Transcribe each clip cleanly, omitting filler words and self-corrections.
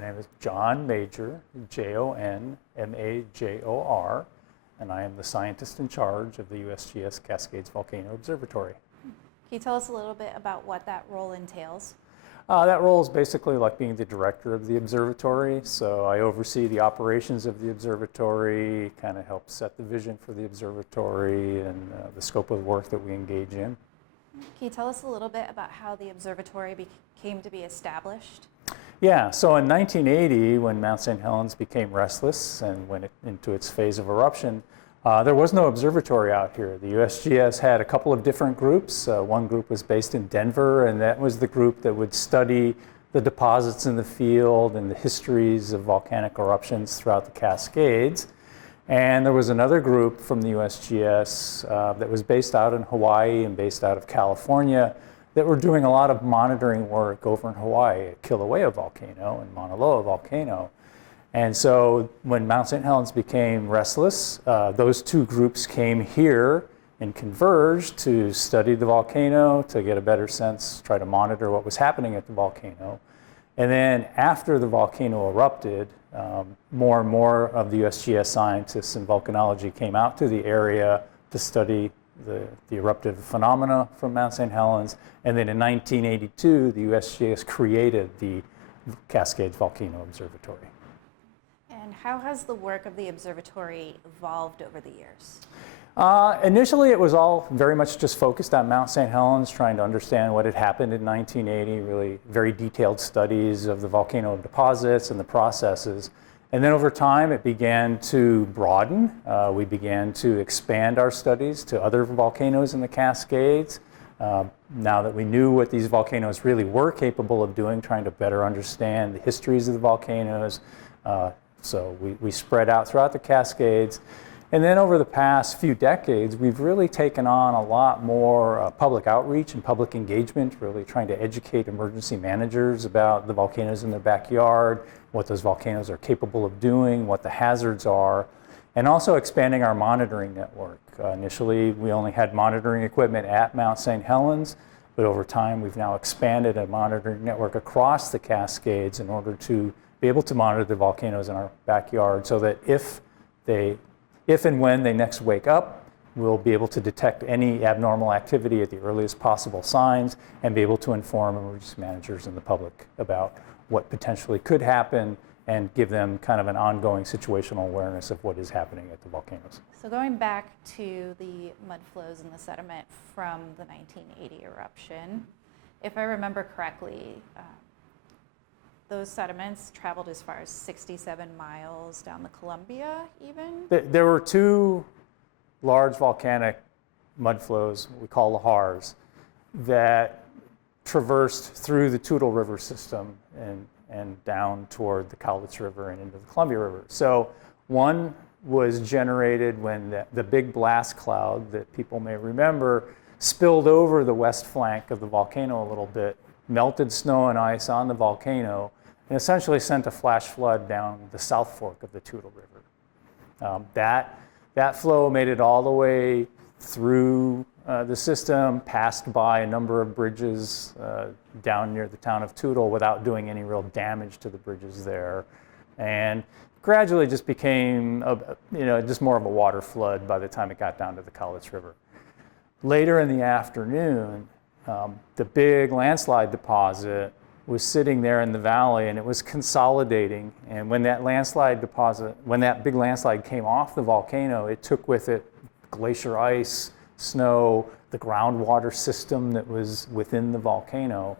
My name is Jon Major, Jon Major, and I am the scientist in charge of the USGS Cascades Volcano Observatory. Can you tell us a little bit about what that role entails? That role is basically like being the director of the observatory. So I oversee the operations of the observatory, kind of help set the vision for the observatory and the scope of work that we engage in. Can you tell us a little bit about how the observatory came to be established? Yeah, so in 1980, when Mount St. Helens became restless and went into its phase of eruption, there was no observatory out here. The USGS had a couple of different groups. One group was based in Denver, and that was the group that would study the deposits in the field and the histories of volcanic eruptions throughout the Cascades. And there was another group from the USGS that was based out in Hawaii and based out of California that were doing a lot of monitoring work over in Hawaii at Kilauea Volcano and Mauna Loa Volcano. And so when Mount St. Helens became restless, those two groups came here and converged to study the volcano, to get a better sense, try to monitor what was happening at the volcano. And then after the volcano erupted, more and more of the USGS scientists and volcanology came out to the area to study the eruptive phenomena from Mount St. Helens. And then in 1982, the USGS created the Cascades Volcano Observatory. And how has the work of the observatory evolved over the years? Initially, it was all very much just focused on Mount St. Helens, trying to understand what had happened in 1980, really very detailed studies of the volcano deposits and the processes. And then over time, it began to broaden. We began to expand our studies to other volcanoes in the Cascades. Now that we knew what these volcanoes really were capable of doing, trying to better understand the histories of the volcanoes. So we spread out throughout the Cascades. And then over the past few decades, we've really taken on a lot more public outreach and public engagement, really trying to educate emergency managers about the volcanoes in their backyard, what those volcanoes are capable of doing, what the hazards are, and also expanding our monitoring network. Initially, we only had monitoring equipment at Mount St. Helens, but over time, we've now expanded a monitoring network across the Cascades in order to be able to monitor the volcanoes in our backyard, so that if and when they next wake up, we'll be able to detect any abnormal activity at the earliest possible signs and be able to inform emergency managers and the public about what potentially could happen and give them kind of an ongoing situational awareness of what is happening at the volcanoes. So going back to the mud flows and the sediment from the 1980 eruption, if I remember correctly, those sediments traveled as far as 67 miles down the Columbia even? There were two large volcanic mud flows, we call lahars, that traversed through the Toodel River system and down toward the Cowlitz River and into the Columbia River. So one was generated when the big blast cloud that people may remember spilled over the west flank of the volcano a little bit, melted snow and ice on the volcano, and essentially sent a flash flood down the south fork of the Toodel River. That flow made it all the way through the system, passed by a number of bridges down near the town of Toodel without doing any real damage to the bridges there, and gradually just became just more of a water flood by the time it got down to the Cowlitz River. Later in the afternoon, the big landslide deposit was sitting there in the valley, and it was consolidating. And when that big landslide came off the volcano, it took with it glacier ice, snow, the groundwater system that was within the volcano.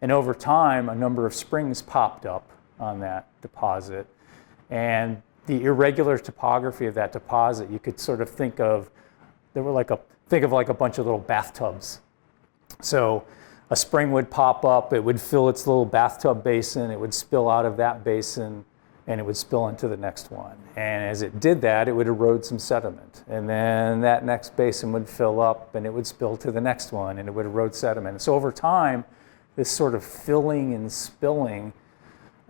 And over time, a number of springs popped up on that deposit. And the irregular topography of that deposit, you could sort of think of a bunch of little bathtubs. So a spring would pop up, it would fill its little bathtub basin, it would spill out of that basin, and it would spill into the next one. And as it did that, it would erode some sediment. And then that next basin would fill up, and it would spill to the next one, and it would erode sediment. And so over time, this sort of filling and spilling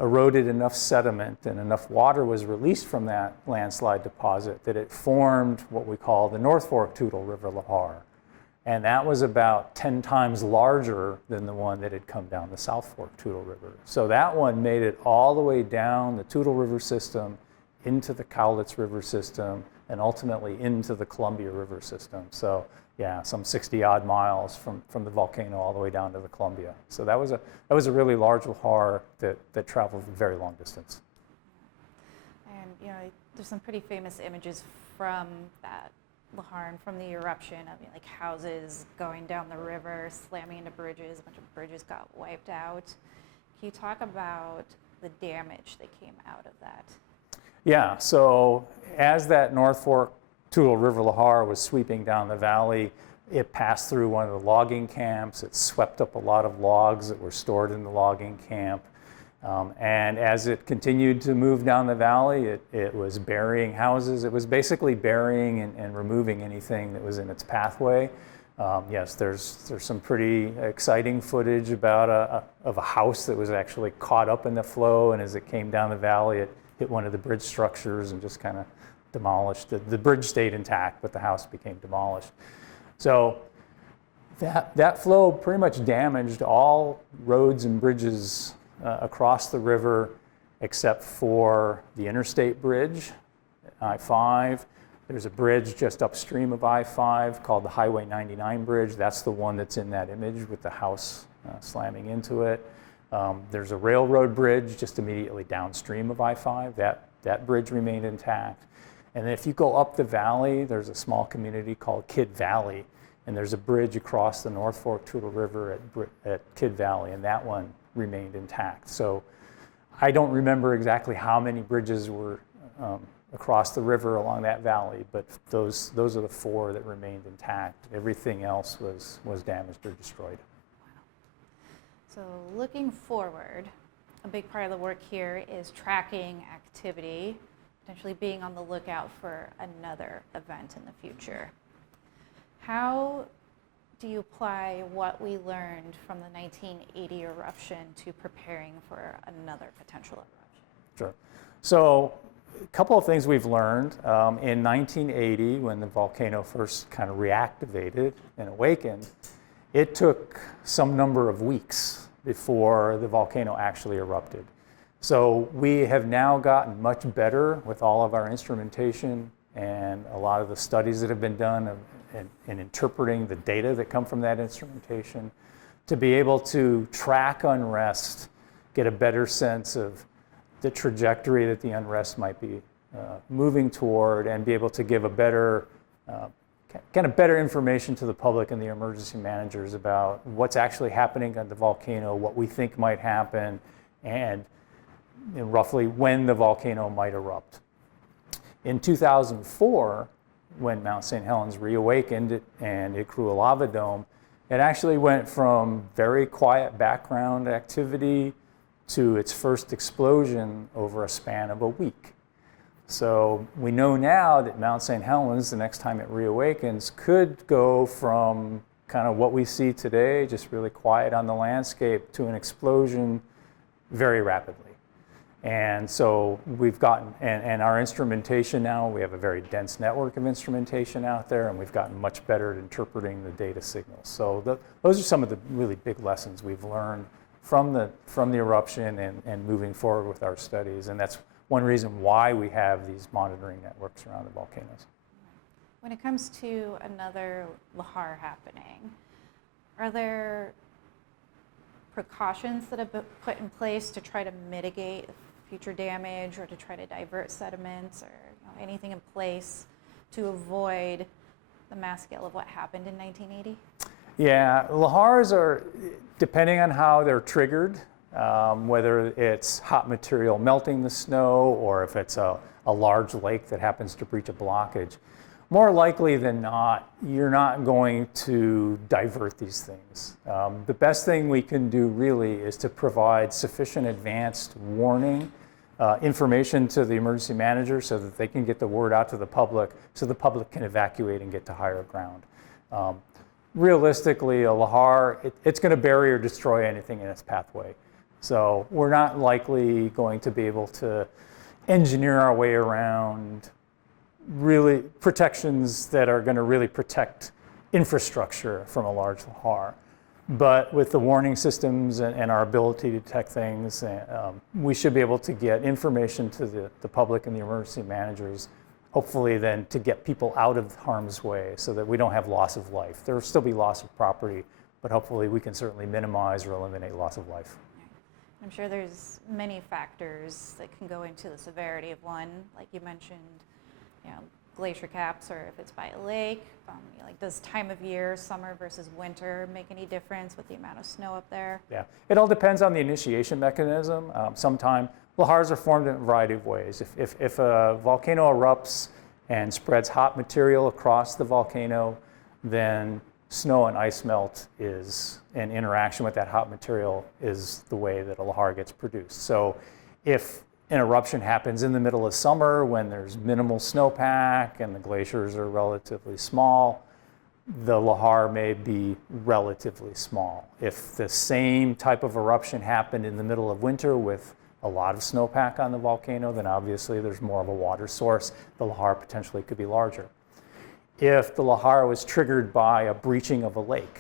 eroded enough sediment and enough water was released from that landslide deposit that it formed what we call the North Fork Toodle River Lahar. And that was about 10 times larger than the one that had come down the South Fork Toodle River. So that one made it all the way down the Toodle River system, into the Cowlitz River system, and ultimately into the Columbia River system. So yeah, some 60 odd miles from the volcano all the way down to the Columbia. So that was a really large lahar that traveled a very long distance. And you know, there's some pretty famous images from that lahar and from the eruption of, you know, like houses going down the river, slamming into bridges. A bunch of bridges got wiped out. Can you talk about the damage that came out of that? Yeah, so as that North Fork Toodle River lahar was sweeping down the valley, it passed through one of the logging camps. It swept up a lot of logs that were stored in the logging camp. And as it continued to move down the valley, it was burying houses. It was basically burying and removing anything that was in its pathway. Yes, there's some pretty exciting footage about of a house that was actually caught up in the flow, and as it came down the valley, it hit one of the bridge structures and just kind of demolished. The bridge stayed intact, but the house became demolished. So that flow pretty much damaged all roads and bridges across the river, except for the interstate bridge, I-5. There's a bridge just upstream of I-5 called the Highway 99 bridge. That's the one that's in that image with the house slamming into it. There's a railroad bridge just immediately downstream of I-5. That bridge remained intact. And then if you go up the valley, there's a small community called Kidd Valley, and there's a bridge across the North Fork Toodle River at Kidd Valley, and that one remained intact. So I don't remember exactly how many bridges were across the river along that valley, but those are the 4 that remained intact. Everything else was damaged or destroyed. So looking forward, a big part of the work here is tracking activity, potentially being on the lookout for another event in the future. How do you apply what we learned from the 1980 eruption to preparing for another potential eruption? Sure. So a couple of things we've learned. In 1980, when the volcano first kind of reactivated and awakened, it took some number of weeks before the volcano actually erupted. So we have now gotten much better with all of our instrumentation and a lot of the studies that have been done in interpreting the data that come from that instrumentation to be able to track unrest, get a better sense of the trajectory that the unrest might be moving toward, and be able to give a better kind of better information to the public and the emergency managers about what's actually happening at the volcano, what we think might happen, and roughly when the volcano might erupt. In 2004, when Mount St. Helens reawakened and it grew a lava dome, it actually went from very quiet background activity to its first explosion over a span of a week. So we know now that Mount St. Helens, the next time it reawakens, could go from kind of what we see today, just really quiet on the landscape, to an explosion very rapidly. And so we've gotten, and our instrumentation now, we have a very dense network of instrumentation out there, and we've gotten much better at interpreting the data signals. So those are some of the really big lessons we've learned from the eruption and moving forward with our studies. And that's one reason why we have these monitoring networks around the volcanoes. When it comes to another lahar happening, are there precautions that have been put in place to try to mitigate future damage or to try to divert sediments, or anything in place to avoid the mass scale of what happened in 1980? Yeah, lahars are, depending on how they're triggered, whether it's hot material melting the snow or if it's a large lake that happens to breach a blockage, more likely than not, you're not going to divert these things. The best thing we can do really is to provide sufficient advanced warning information to the emergency manager so that they can get the word out to the public so the public can evacuate and get to higher ground. Realistically, a lahar, it's going to bury or destroy anything in its pathway. So we're not likely going to be able to engineer our way around really protections that are going to really protect infrastructure from a large lahar. But with the warning systems and our ability to detect things, we should be able to get information to the public and the emergency managers, hopefully then to get people out of harm's way so that we don't have loss of life. There will still be loss of property, but hopefully we can certainly minimize or eliminate loss of life. I'm sure there's many factors that can go into the severity of one, like you mentioned, glacier caps, or if it's by a lake, like does time of year, summer versus winter, make any difference with the amount of snow up there? Yeah, it all depends on the initiation mechanism. Sometimes lahars are formed in a variety of ways. If a volcano erupts and spreads hot material across the volcano, then snow and ice melt is an interaction with that hot material is the way that a lahar gets produced. So if an eruption happens in the middle of summer when there's minimal snowpack and the glaciers are relatively small, the lahar may be relatively small. If the same type of eruption happened in the middle of winter with a lot of snowpack on the volcano, then obviously there's more of a water source. The lahar potentially could be larger. If the lahar was triggered by a breaching of a lake,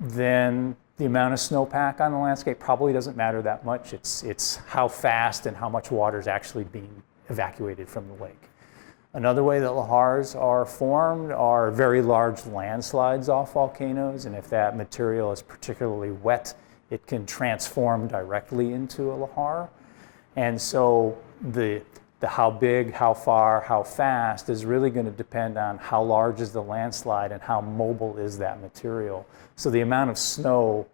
then the amount of snowpack on the landscape probably doesn't matter that much. It's how fast and how much water is actually being evacuated from the lake. Another way that lahars are formed are very large landslides off volcanoes, and if that material is particularly wet, it can transform directly into a lahar. And so the how big, how far, how fast is really going to depend on how large is the landslide and how mobile is that material. So the amount of snow,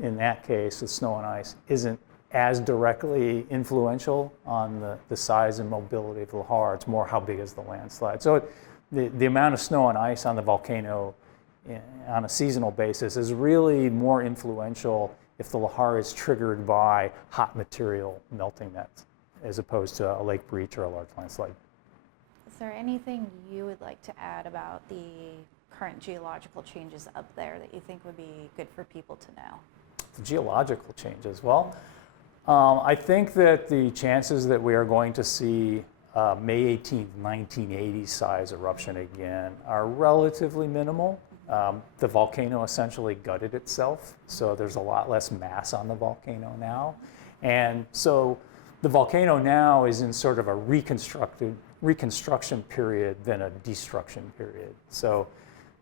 in that case, with snow and ice, isn't as directly influential on the size and mobility of the lahar. It's more how big is the landslide. So the amount of snow and ice on the volcano on a seasonal basis is really more influential if the lahar is triggered by hot material melting that, as opposed to a lake breach or a large landslide. Is there anything you would like to add about the current geological changes up there that you think would be good for people to know? The geological changes. Well, I think that the chances that we are going to see May 18th, 1980 size eruption again are relatively minimal. The volcano essentially gutted itself, so there's a lot less mass on the volcano now. And so the volcano now is in sort of a reconstruction period than a destruction period. So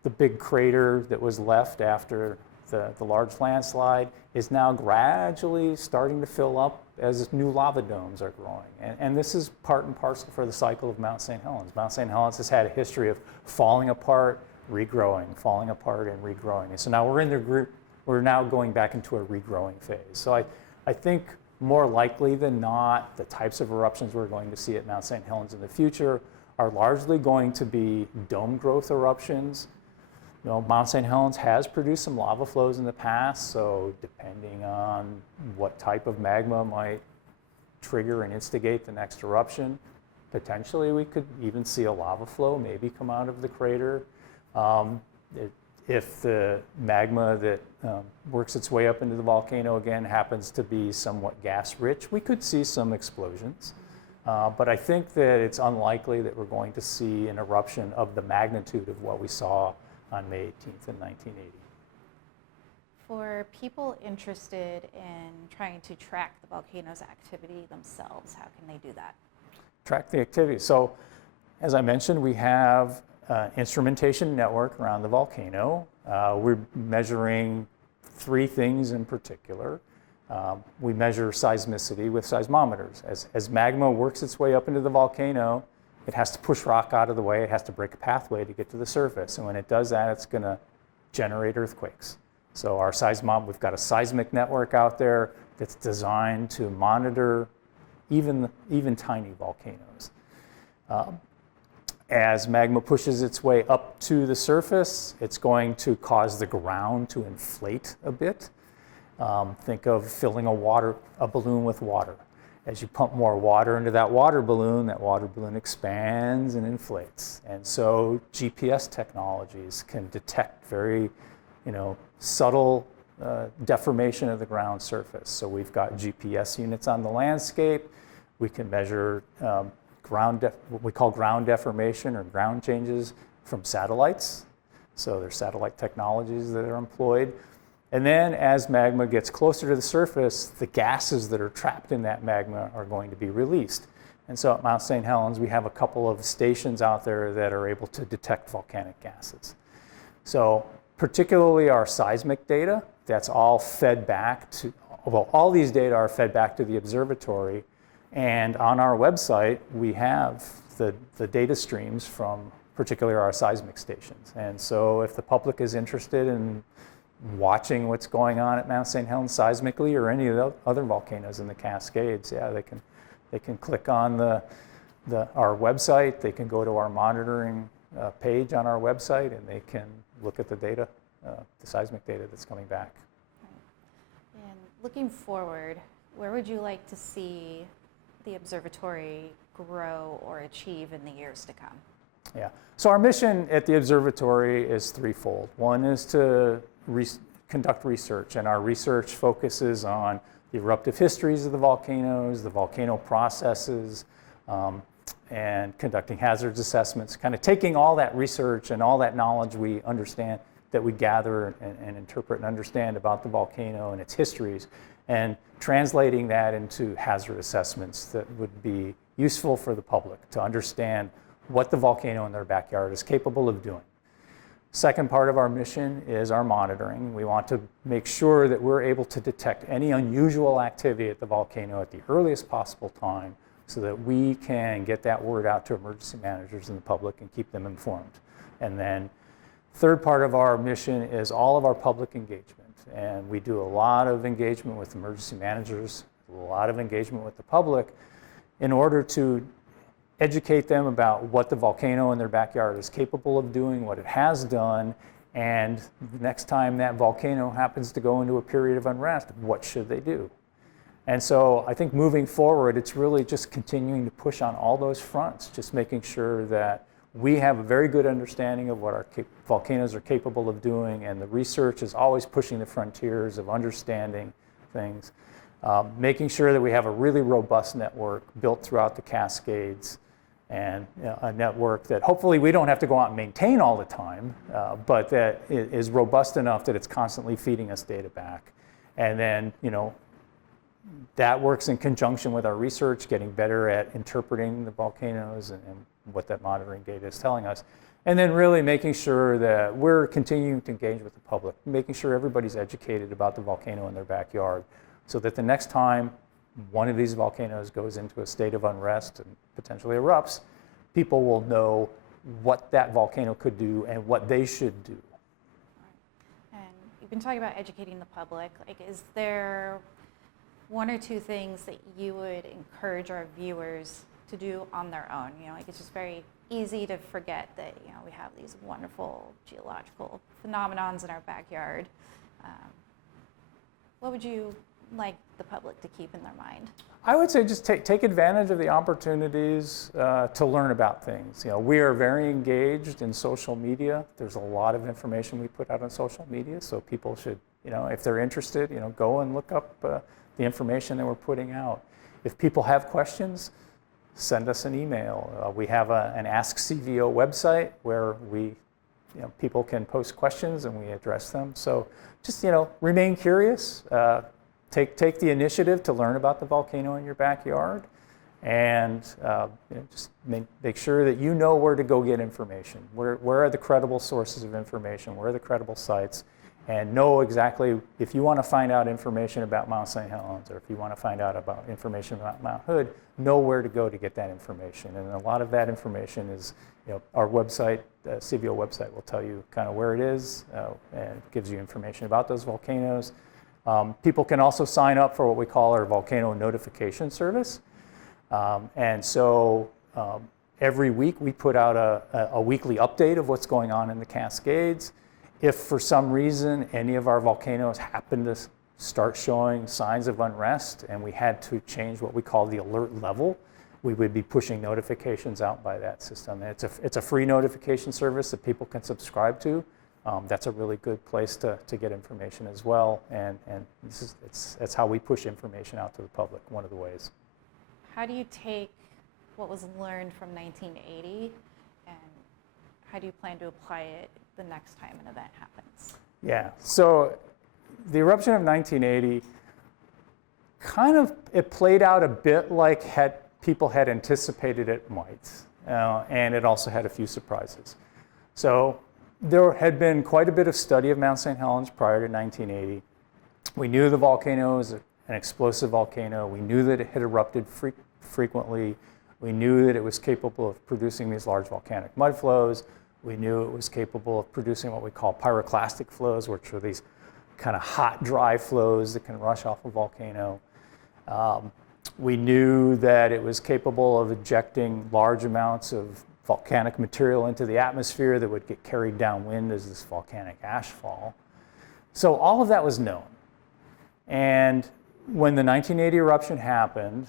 the big crater that was left after the large landslide is now gradually starting to fill up as new lava domes are growing. And this is part and parcel for the cycle of Mount St. Helens. Mount St. Helens has had a history of falling apart, regrowing, falling apart, and regrowing. And so now we're now going back into a regrowing phase. So I think more likely than not, the types of eruptions we're going to see at Mount St. Helens in the future are largely going to be dome growth eruptions. Mount St. Helens has produced some lava flows in the past, so depending on what type of magma might trigger and instigate the next eruption, potentially we could even see a lava flow maybe come out of the crater. If the magma that works its way up into the volcano again happens to be somewhat gas-rich, we could see some explosions. But I think that it's unlikely that we're going to see an eruption of the magnitude of what we saw on May 18th in 1980. For people interested in trying to track the volcano's activity themselves, how can they do that? Track the activity. So, as I mentioned, we have instrumentation network around the volcano. We're measuring three things in particular. We measure seismicity with seismometers. As magma works its way up into the volcano, it has to push rock out of the way. It has to break a pathway to get to the surface. And when it does that, it's going to generate earthquakes. So we've got a seismic network out there that's designed to monitor even tiny volcanoes. As magma pushes its way up to the surface, it's going to cause the ground to inflate a bit. Think of filling a balloon with water. As you pump more water into that water balloon expands and inflates. And so GPS technologies can detect very, subtle deformation of the ground surface. So we've got GPS units on the landscape. We can measure what we call ground deformation or ground changes from satellites. So there's satellite technologies that are employed. And then as magma gets closer to the surface, the gases that are trapped in that magma are going to be released. And so at Mount St. Helens, we have a couple of stations out there that are able to detect volcanic gases. So particularly our seismic data, that's all fed back to, well, all these data are fed back to the observatory. And on our website, we have the data streams from particularly our seismic stations. And so if the public is interested in watching what's going on at Mount St. Helens seismically or any of the other volcanoes in the Cascades, yeah, they can click on our website, they can go to our monitoring page on our website, and they can look at the data, the seismic data that's coming back. And looking forward, where would you like to see the observatory grow or achieve in the years to come? Yeah, so our mission at the observatory is threefold. One is to conduct research, and our research focuses on the eruptive histories of the volcano processes, and conducting hazards assessments, kind of taking all that research and all that knowledge we understand, that we gather and interpret and understand about the volcano and its histories, and translating that into hazard assessments that would be useful for the public to understand what the volcano in their backyard is capable of doing. Second part of our mission is our monitoring. We want to make sure that we're able to detect any unusual activity at the volcano at the earliest possible time so that we can get that word out to emergency managers and the public and keep them informed. And then third part of our mission is all of our public engagement. And we do a lot of engagement with emergency managers, a lot of engagement with the public in order to educate them about what the volcano in their backyard is capable of doing, what it has done, and the next time that volcano happens to go into a period of unrest, what should they do? And so I think moving forward, it's really just continuing to push on all those fronts, just making sure that we have a very good understanding of what our volcanoes are capable of doing, and the research is always pushing the frontiers of understanding things, making sure that we have a really robust network built throughout the Cascades, and a network that hopefully we don't have to go out and maintain all the time, but that is robust enough that it's constantly feeding us data back. And then, that works in conjunction with our research, getting better at interpreting the volcanoes and what that monitoring data is telling us. And then really making sure that we're continuing to engage with the public, making sure everybody's educated about the volcano in their backyard, so that the next time one of these volcanoes goes into a state of unrest and potentially erupts, people will know what that volcano could do and what they should do. And you've been talking about educating the public. Like, is there one or two things that you would encourage our viewers to do on their own? It's just very easy to forget that, we have these wonderful geological phenomenons in our backyard. What would you like the public to keep in their mind? I would say just take advantage of the opportunities to learn about things. We are very engaged in social media. There's a lot of information we put out on social media, so people should, if they're interested, go and look up the information that we're putting out. If people have questions, send us an email. We have an Ask CVO website where people can post questions and we address them. So just, remain curious. Take the initiative to learn about the volcano in your backyard, and just make sure that you know where to go get information. Where are the credible sources of information? Where are the credible sites? And know exactly, if you want to find out information about Mount St. Helens, or if you want to find out about information about Mount Hood, know where to go to get that information. And a lot of that information is, our website, the CVO website, will tell you kind of where it is, and gives you information about those volcanoes. People can also sign up for what we call our volcano notification service. And so every week we put out a weekly update of what's going on in the Cascades. If for some reason any of our volcanoes happen to start showing signs of unrest and we had to change what we call the alert level, we would be pushing notifications out by that system. And it's a free notification service that people can subscribe to. That's a really good place to get information as well. And it's how we push information out to the public, one of the ways. How do you take what was learned from 1980 and how do you plan to apply it the next time an event happens? Yeah, so the eruption of 1980 it played out a bit like people had anticipated it might, and it also had a few surprises. So there had been quite a bit of study of Mount St. Helens prior to 1980. We knew the volcano was an explosive volcano. We knew that it had erupted frequently. We knew that it was capable of producing these large volcanic mud flows. We knew it was capable of producing what we call pyroclastic flows, which are these kind of hot, dry flows that can rush off a volcano. We knew that it was capable of ejecting large amounts of volcanic material into the atmosphere that would get carried downwind as this volcanic ash fall. So all of that was known. And when the 1980 eruption happened,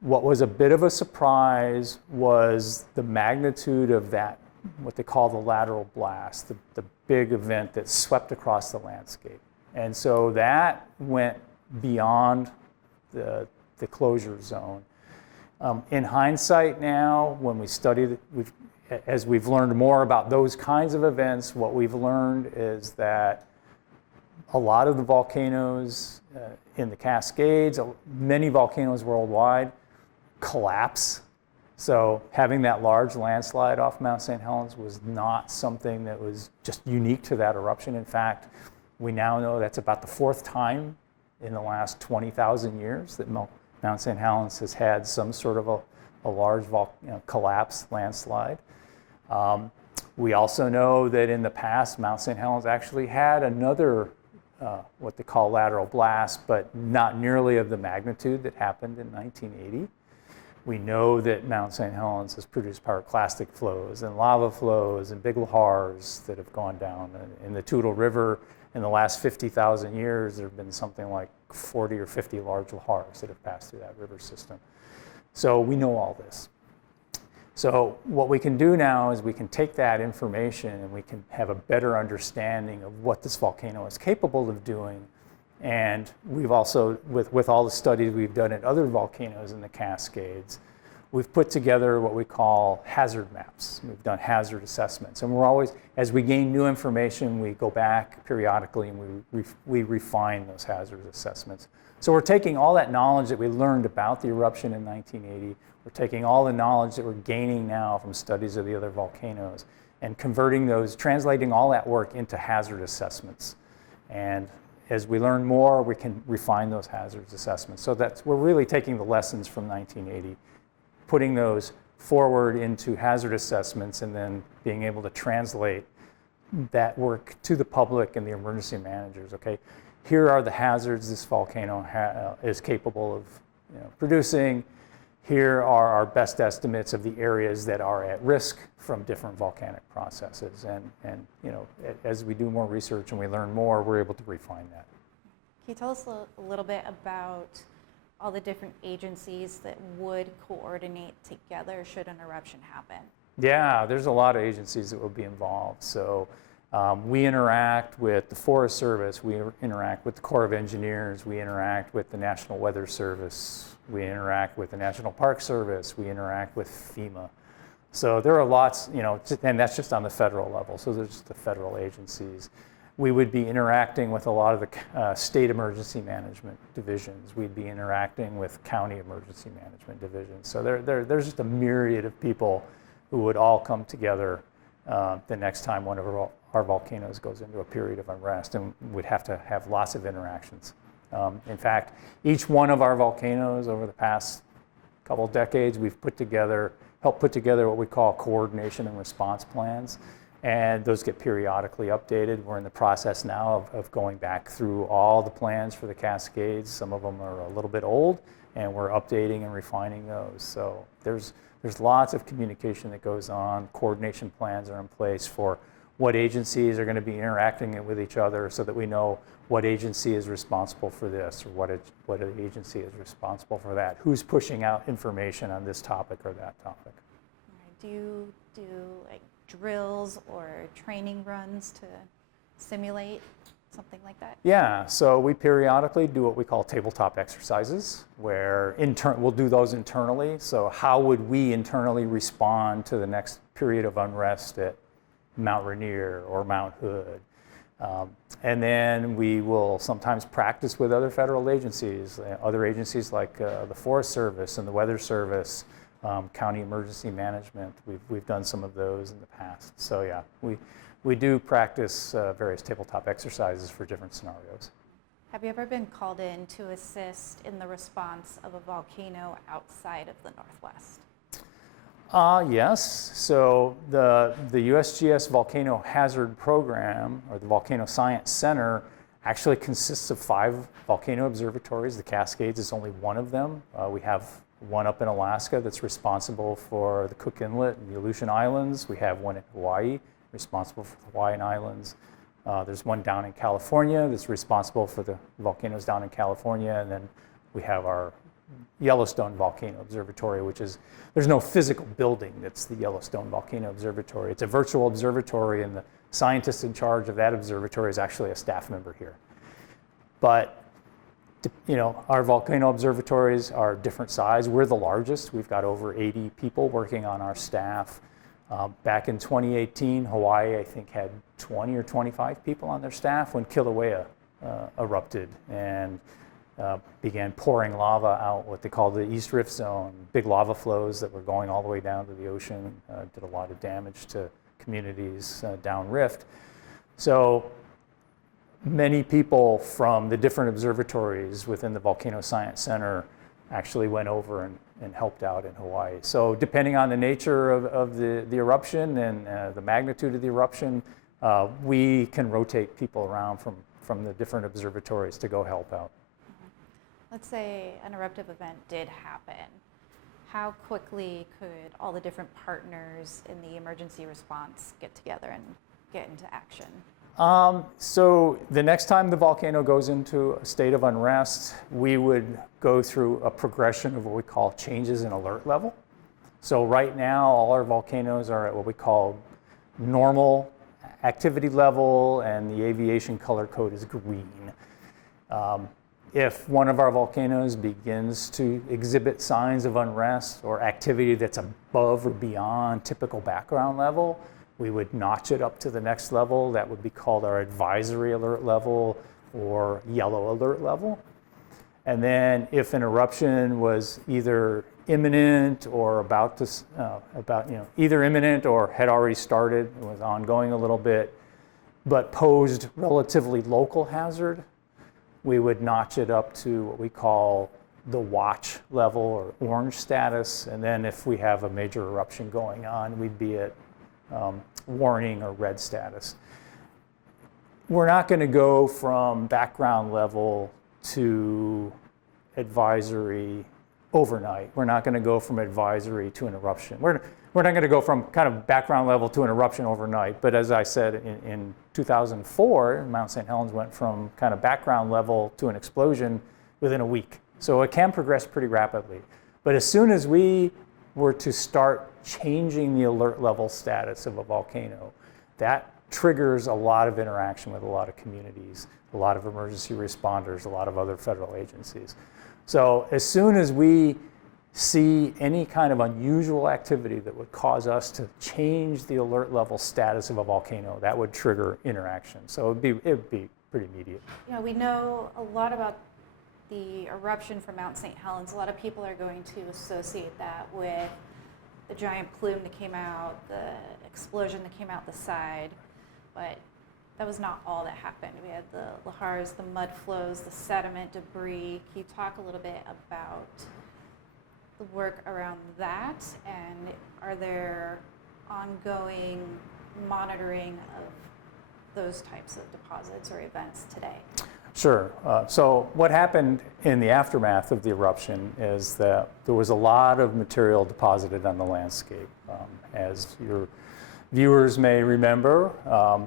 what was a bit of a surprise was the magnitude of that, what they call the lateral blast, the big event that swept across the landscape. And so that went beyond the closure zone. In hindsight now, when we study, as we've learned more about those kinds of events, what we've learned is that a lot of the volcanoes in the Cascades, many volcanoes worldwide, collapse. So having that large landslide off Mount St. Helens was not something that was just unique to that eruption. In fact, we now know that's about the fourth time in the last 20,000 years that Mount St. Helens has had some sort of a large collapse landslide. We also know that in the past, Mount St. Helens actually had another what they call lateral blast, but not nearly of the magnitude that happened in 1980. We know that Mount St. Helens has produced pyroclastic flows and lava flows and big lahars that have gone down. In the Toodel River, in the last 50,000 years, there have been something like 40 or 50 large lahars that have passed through that river system. So we know all this. So what we can do now is we can take that information and we can have a better understanding of what this volcano is capable of doing. And we've also, with all the studies we've done at other volcanoes in the Cascades, we've put together what we call hazard maps. We've done hazard assessments. And we're always, as we gain new information, we go back periodically and we refine those hazard assessments. So we're taking all that knowledge that we learned about the eruption in 1980, we're taking all the knowledge that we're gaining now from studies of the other volcanoes and converting those, translating all that work into hazard assessments. And as we learn more, we can refine those hazard assessments. So we're really taking the lessons from 1980, putting those forward into hazard assessments, and then being able to translate that work to the public and the emergency managers. Okay, here are the hazards this volcano is capable of producing. Here are our best estimates of the areas that are at risk from different volcanic processes. And as we do more research and we learn more, we're able to refine that. Can you tell us a little bit about all the different agencies that would coordinate together should an eruption happen? Yeah, there's a lot of agencies that will be involved. So we interact with the Forest Service, we interact with the Corps of Engineers, we interact with the National Weather Service, we interact with the National Park Service, we interact with FEMA. So there are lots, and that's just on the federal level, so there's the federal agencies. We would be interacting with a lot of the state emergency management divisions. We'd be interacting with county emergency management divisions. So there's just a myriad of people who would all come together the next time one of our volcanoes goes into a period of unrest, and we'd have to have lots of interactions. In fact, each one of our volcanoes over the past couple of decades, we've helped put together what we call coordination and response plans, and those get periodically updated. We're in the process now of going back through all the plans for the Cascades. Some of them are a little bit old, and we're updating and refining those. So there's lots of communication that goes on. Coordination plans are in place for what agencies are going to be interacting with each other, so that we know what agency is responsible for this, or what agency is responsible for that, who's pushing out information on this topic or that topic. Do you do like drills or training runs to simulate something like that? Yeah, so we periodically do what we call tabletop exercises, where we'll do those internally. So how would we internally respond to the next period of unrest at Mount Rainier or Mount Hood. And then we will sometimes practice with other federal agencies, other agencies like the Forest Service and the Weather Service, County Emergency Management. We've done some of those in the past. So yeah, we do practice various tabletop exercises for different scenarios. Have you ever been called in to assist in the response of a volcano outside of the Northwest? Yes. So the USGS Volcano Hazard Program, or the Volcano Science Center, actually consists of 5 volcano observatories. The Cascades is only one of them. We have one up in Alaska that's responsible for the Cook Inlet and the Aleutian Islands. We have one in Hawaii, responsible for the Hawaiian Islands. There's one down in California that's responsible for the volcanoes down in California. And then we have our Yellowstone Volcano Observatory, which is, there's no physical building that's the Yellowstone Volcano Observatory. It's a virtual observatory, and the scientist in charge of that observatory is actually a staff member here. But you know, our volcano observatories are different size. We're the largest. We've got over 80 people working on our staff. Back in 2018, Hawaii, I think, had 20 or 25 people on their staff when Kilauea erupted and began pouring lava out what they call the East Rift Zone, big lava flows that were going all the way down to the ocean, did a lot of damage to communities down rift. So many people from the different observatories within the Volcano Science Center actually went over and helped out in Hawaii. So depending on the nature of the eruption and the magnitude of the eruption, we can rotate people around from the different observatories to go help out. Let's say an eruptive event did happen. How quickly could all the different partners in the emergency response get together and get into action? So the next time the volcano goes into a state of unrest, we would go through a progression of what we call changes in alert level. So right now, all our volcanoes are at what we call normal activity level, and the aviation color code is green. If one of our volcanoes begins to exhibit signs of unrest or activity that's above or beyond typical background level, we would notch it up to the next level. That would be called our advisory alert level or yellow alert level. And then if an eruption was either imminent or about to, either imminent or had already started, it was ongoing a little bit, but posed relatively local hazard, we would notch it up to what we call the watch level or orange status. And then if we have a major eruption going on, we'd be at warning or red status. We're not going to go from background level to advisory overnight. We're not going to go from advisory to an eruption. We're not going to go from kind of background level to an eruption overnight. But as I said, in 2004, Mount St. Helens went from kind of background level to an explosion within a week. So it can progress pretty rapidly. But as soon as we were to start changing the alert level status of a volcano, that triggers a lot of interaction with a lot of communities, a lot of emergency responders, a lot of other federal agencies. So as soon as we see any kind of unusual activity that would cause us to change the alert level status of a volcano, that would trigger interaction. So it would be pretty immediate. You know, we know a lot about the eruption from Mount St. Helens. A lot of people are going to associate that with the giant plume that came out, the explosion that came out the side, but that was not all that happened. We had the lahars, the mud flows, the sediment, debris. Can you talk a little bit about the work around that, and are there ongoing monitoring of those types of deposits or events today? Sure. So what happened in the aftermath of the eruption is that there was a lot of material deposited on the landscape. As your viewers may remember,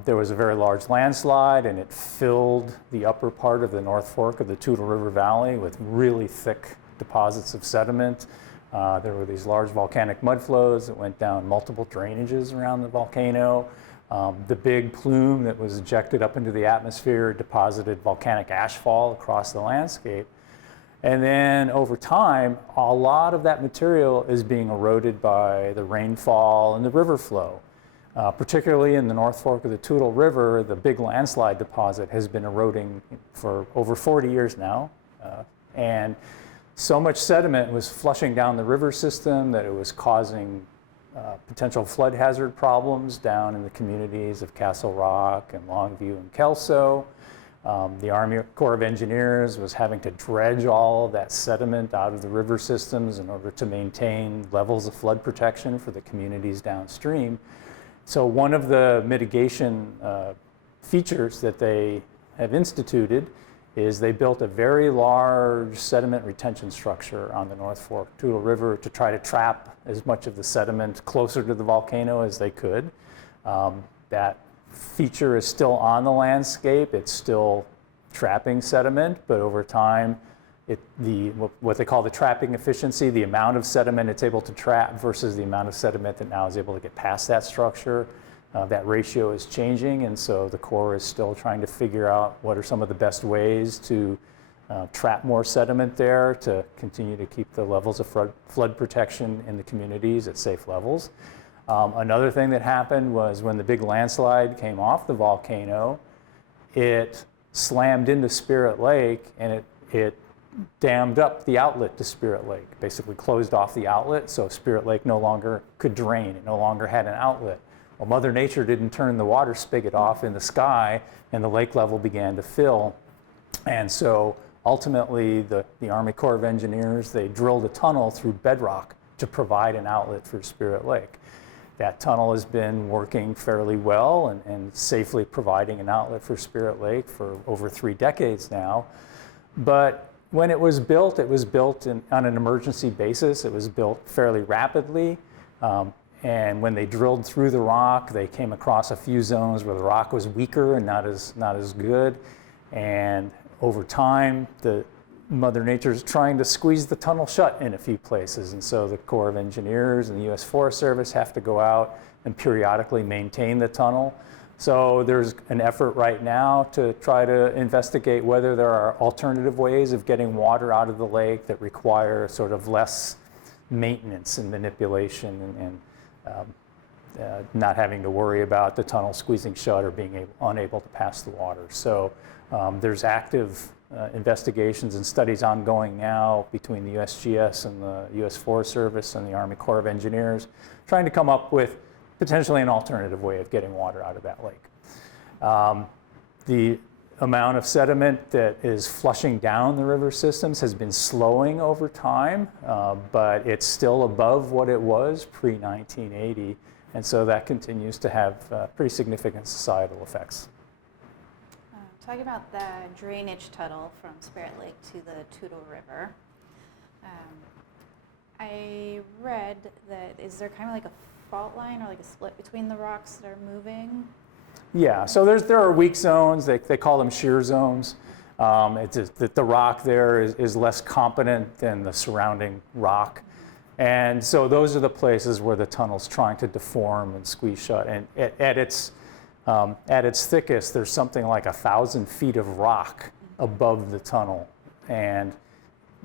there was a very large landslide, and it filled the upper part of the North Fork of the Toodel River Valley with really thick deposits of sediment. There were these large volcanic mud flows that went down multiple drainages around the volcano. The big plume that was ejected up into the atmosphere deposited volcanic ashfall across the landscape. And then over time, a lot of that material is being eroded by the rainfall and the river flow. Particularly in the North Fork of the Toodle River, the big landslide deposit has been eroding for over 40 years now. And so much sediment was flushing down the river system that it was causing potential flood hazard problems down in the communities of Castle Rock and Longview and Kelso. The Army Corps of Engineers was having to dredge all of that sediment out of the river systems in order to maintain levels of flood protection for the communities downstream. So one of the mitigation features that they have instituted is they built a very large sediment retention structure on the North Fork Toodle River to try to trap as much of the sediment closer to the volcano as they could. That feature is still on the landscape. It's still trapping sediment, but over time, what they call the trapping efficiency, the amount of sediment it's able to trap versus the amount of sediment that now is able to get past that structure, that ratio is changing, and so the Corps is still trying to figure out what are some of the best ways to trap more sediment there to continue to keep the levels of flood protection in the communities at safe levels. Another thing that happened was when the big landslide came off the volcano, it slammed into Spirit Lake and it dammed up the outlet to Spirit Lake, basically closed off the outlet, so Spirit Lake no longer could drain, it no longer had an outlet. Well, Mother Nature didn't turn the water spigot off in the sky, and the lake level began to fill. And so ultimately, the Army Corps of Engineers, they drilled a tunnel through bedrock to provide an outlet for Spirit Lake. That tunnel has been working fairly well and safely providing an outlet for Spirit Lake for over 3 decades now. But when it was built on an emergency basis. It was built fairly rapidly. And when they drilled through the rock, they came across a few zones where the rock was weaker and not as good. And over time, Mother Nature's trying to squeeze the tunnel shut in a few places. And so the Corps of Engineers and the U.S. Forest Service have to go out and periodically maintain the tunnel. So there's an effort right now to try to investigate whether there are alternative ways of getting water out of the lake that require sort of less maintenance and manipulation and not having to worry about the tunnel squeezing shut or being unable to pass the water. So there's active investigations and studies ongoing now between the USGS and the U.S. Forest Service and the Army Corps of Engineers, trying to come up with potentially an alternative way of getting water out of that lake. The amount of sediment that is flushing down the river systems has been slowing over time, but it's still above what it was pre-1980, and so that continues to have pretty significant societal effects. Talking about the drainage tunnel from Spirit Lake to the Toodle River, I read that is there kind of like a fault line or like a split between the rocks that are moving? Yeah, so there are weak zones. They call them shear zones. It's just that the rock there is less competent than the surrounding rock. And so those are the places where the tunnel's trying to deform and squeeze shut. And at its thickest, there's something like 1,000 feet of rock above the tunnel. And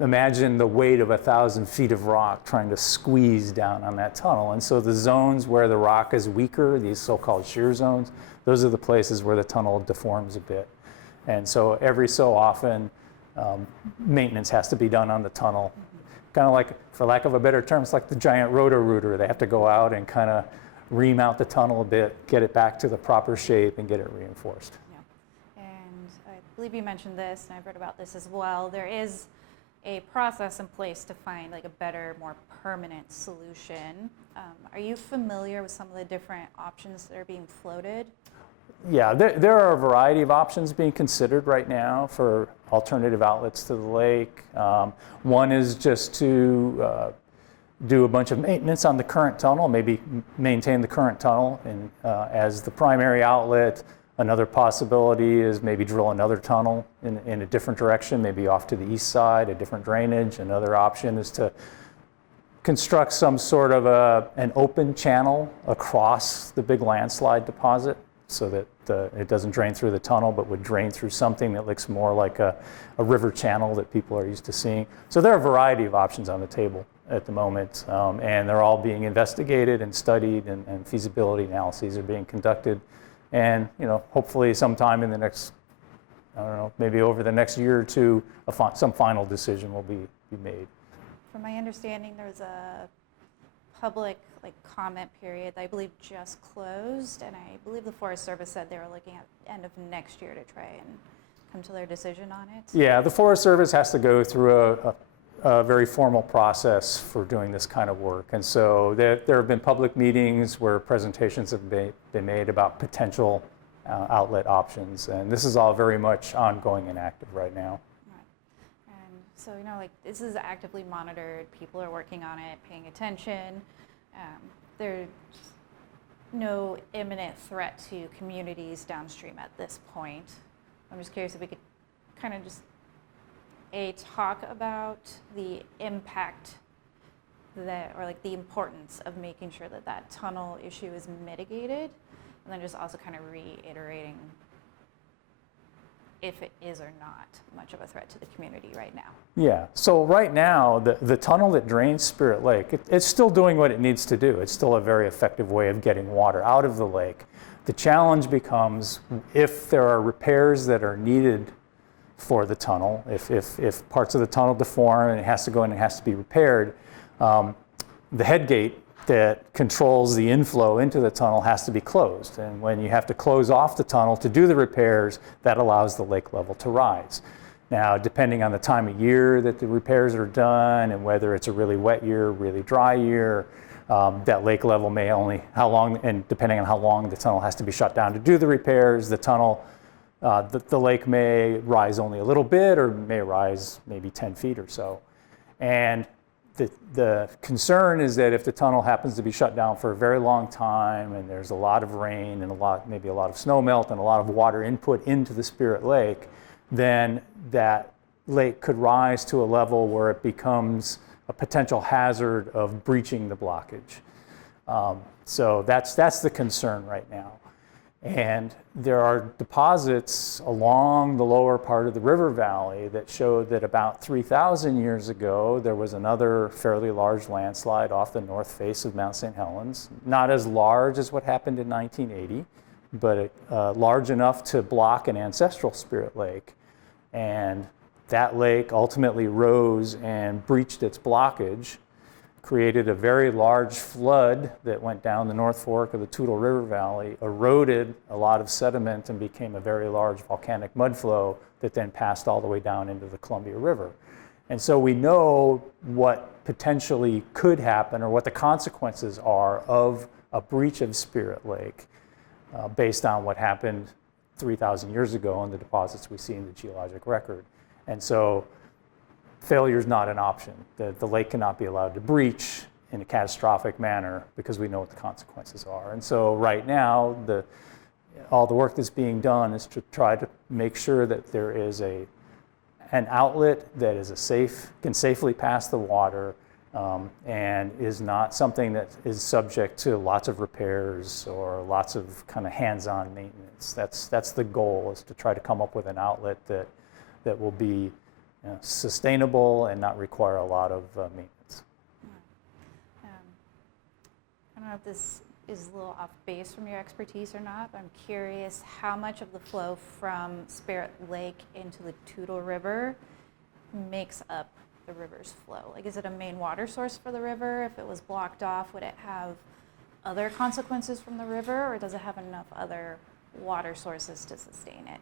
imagine the weight of 1,000 feet of rock trying to squeeze down on that tunnel. And so the zones where the rock is weaker, these so-called shear zones, those are the places where the tunnel deforms a bit. And so every so often, maintenance has to be done on the tunnel. Kind of like, for lack of a better term, it's like the giant roto-rooter. They have to go out and kind of ream out the tunnel a bit, get it back to the proper shape, and get it reinforced. Yeah. And I believe you mentioned this, and I've read about this as well. There is a process in place to find like a better, more permanent solution. Are you familiar with some of the different options that are being floated? Yeah, there are a variety of options being considered right now for alternative outlets to the lake. One is just to do a bunch of maintenance on the current tunnel, maybe maintain the current tunnel as the primary outlet. Another possibility is maybe drill another tunnel in a different direction, maybe off to the east side, a different drainage. Another option is to construct some sort of an open channel across the big landslide deposit so that it doesn't drain through the tunnel but would drain through something that looks more like a river channel that people are used to seeing. So there are a variety of options on the table. at the moment, and they're all being investigated and studied, and feasibility analyses are being conducted. And hopefully sometime in the next, I don't know, maybe over the next year or two, some final decision will be made. From my understanding, there was a public comment period that I believe just closed, and I believe the Forest Service said they were looking at the end of next year to try and come to their decision on it. Yeah, the Forest Service has to go through a very formal process for doing this kind of work. And so there have been public meetings where presentations have been made about potential outlet options. And this is all very much ongoing and active right now. Right. And so, this is actively monitored. People are working on it, paying attention. There's no imminent threat to communities downstream at this point. I'm just curious if we could kind of just talk about the impact or the importance of making sure that tunnel issue is mitigated, and then just also kind of reiterating if it is or not much of a threat to the community right now. Yeah, so right now, the tunnel that drains Spirit Lake, it's still doing what it needs to do. It's still a very effective way of getting water out of the lake. The challenge becomes if there are repairs that are needed for the tunnel, if parts of the tunnel deform and it has to go in and it has to be repaired, the head gate that controls the inflow into the tunnel has to be closed. And when you have to close off the tunnel to do the repairs, that allows the lake level to rise. Now, depending on the time of year that the repairs are done and whether it's a really wet year, really dry year, that lake level may only, and depending on how long the tunnel has to be shut down to do the repairs, the lake may rise only a little bit or may rise maybe 10 feet or so. And the concern is that if the tunnel happens to be shut down for a very long time and there's a lot of rain and maybe a lot of snow melt and a lot of water input into the Spirit Lake, then that lake could rise to a level where it becomes a potential hazard of breaching the blockage. So that's the concern right now. And there are deposits along the lower part of the river valley that showed that about 3,000 years ago, there was another fairly large landslide off the north face of Mount St. Helens. Not as large as what happened in 1980, but large enough to block an ancestral Spirit Lake. And that lake ultimately rose and breached its blockage, created a very large flood that went down the North Fork of the Toodel River Valley, eroded a lot of sediment and became a very large volcanic mudflow that then passed all the way down into the Columbia River. And so we know what potentially could happen or what the consequences are of a breach of Spirit Lake based on what happened 3,000 years ago in the deposits we see in the geologic record. And so failure is not an option. The lake cannot be allowed to breach in a catastrophic manner because we know what the consequences are. And so right now, all the work that's being done is to try to make sure that there is an outlet that can safely pass the water and is not something that is subject to lots of repairs or lots of kind of hands-on maintenance. That's the goal, is to try to come up with an outlet that will be sustainable and not require a lot of maintenance. I don't know if this is a little off base from your expertise or not, but I'm curious how much of the flow from Spirit Lake into the Toodel River makes up the river's flow. Is it a main water source for the river? If it was blocked off, would it have other consequences from the river, or does it have enough other water sources to sustain it?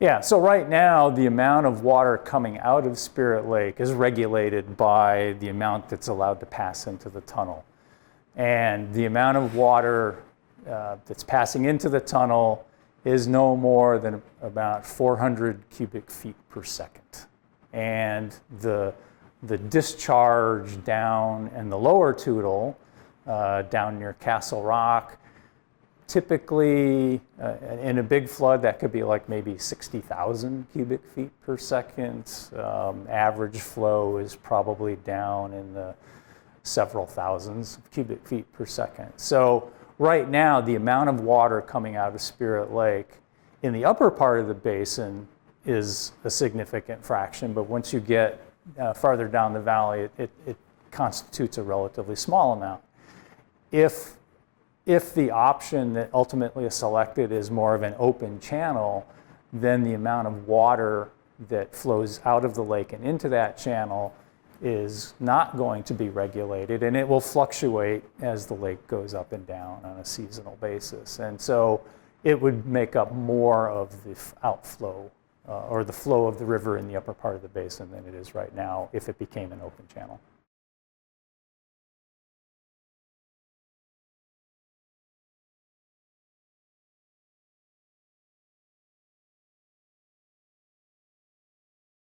Yeah, so right now, the amount of water coming out of Spirit Lake is regulated by the amount that's allowed to pass into the tunnel. And the amount of water that's passing into the tunnel is no more than about 400 cubic feet per second. And the discharge down in the lower Toodel, down near Castle Rock, typically, in a big flood, that could be maybe 60,000 cubic feet per second. Average flow is probably down in the several thousands of cubic feet per second. So right now, the amount of water coming out of Spirit Lake in the upper part of the basin is a significant fraction, but once you get farther down the valley, constitutes a relatively small amount. If the option that ultimately is selected is more of an open channel, then the amount of water that flows out of the lake and into that channel is not going to be regulated, and it will fluctuate as the lake goes up and down on a seasonal basis. And so it would make up more of the outflow or the flow of the river in the upper part of the basin than it is right now if it became an open channel.